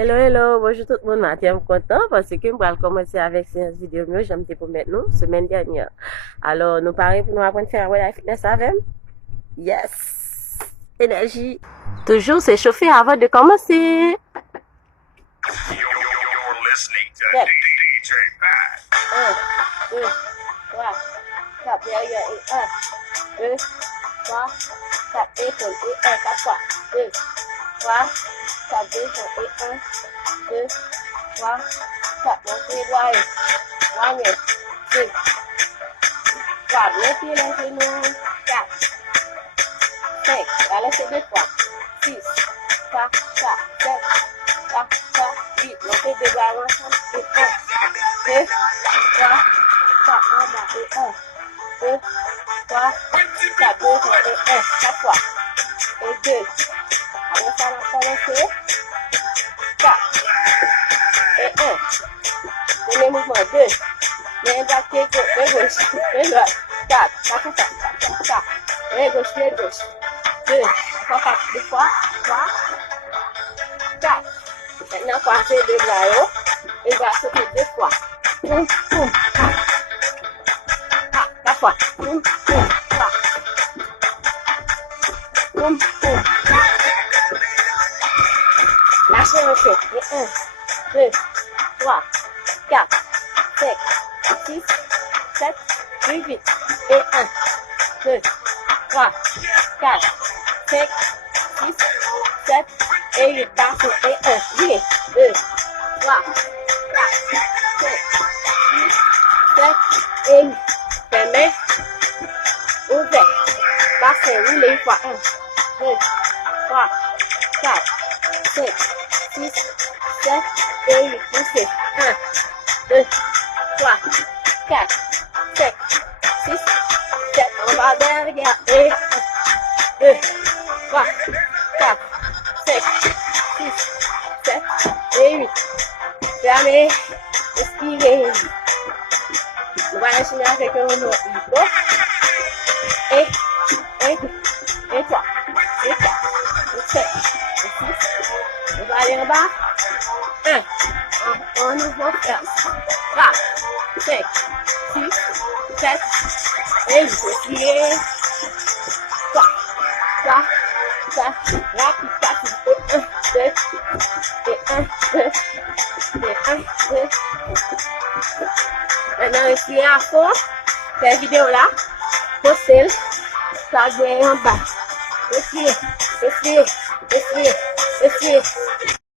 Hello, hello, bonjour tout le monde. Mathieu, je suis content parce que je vais commencer avec cette vidéo. J'aime te promettre nous, semaine dernière. Alors, nous parlons pour nous apprendre à faire la fitness avec. Yes! Énergie. Toujours s'échauffer avant de commencer. You're listening to Yeah. DJ Pat. 1, 2, 3, 4, derrière et 1, 2, 3, 4, épaule et 1, 4 fois. 2, 3, 4, devant et 1, 2, 3, 4, montez les doigts et 1, 2, 3, mettez les genoux, 4, 5, allez c'est 2 fois, 6, 3, 4, 7, 3, 4, 8, montez les doigts ensemble et 1, 2, 3, 4 en bas et 1, 2, 3, 4 devant et 1, 4 fois, et 2, après ça on va commencer, 4, et 1, premier mouvement, 2, main droite, pied gauche, 4, 4, 4, main gauche, pied gauche, 2, encore 4, 2 fois, 3, 4, maintenant croisez deux bras haut, et bras sauter 2 fois, 4 fois, 3, lâchez un peu, et 1, 2, 3, 4, 5, 6, 7, 8, et 1, 2, 3, 4, 5, 6, 7, et 8, passez, et 1, 2, 3, 4, 5, 6, 7, et 8, fermez, ouvrez, passez, roulez une fois, 1, 2, 3, 4, 5, 6, 7, et 8, poussez, 1, 2, 3, 4, 5, 6, 7, on va derrière, et 1, 2, 3, 4, 5, 6, 7, et 8, fermez, expirez, nous allons enchaîner avec un mouvement hypo, et 2, et 3, et 4, et 5, et 6, on va aller en bas, 1, on ouvre ferme, 3, 5, 6, 7, et 8, expirez, 3, 3, 4, rapide, 4, et 1, 2, et 1, 2, et 1, 2. Maintenant, respirez à fond, cette vidéo-là, postez, ça vient en bas, respirez, respirez, respirez, respirez.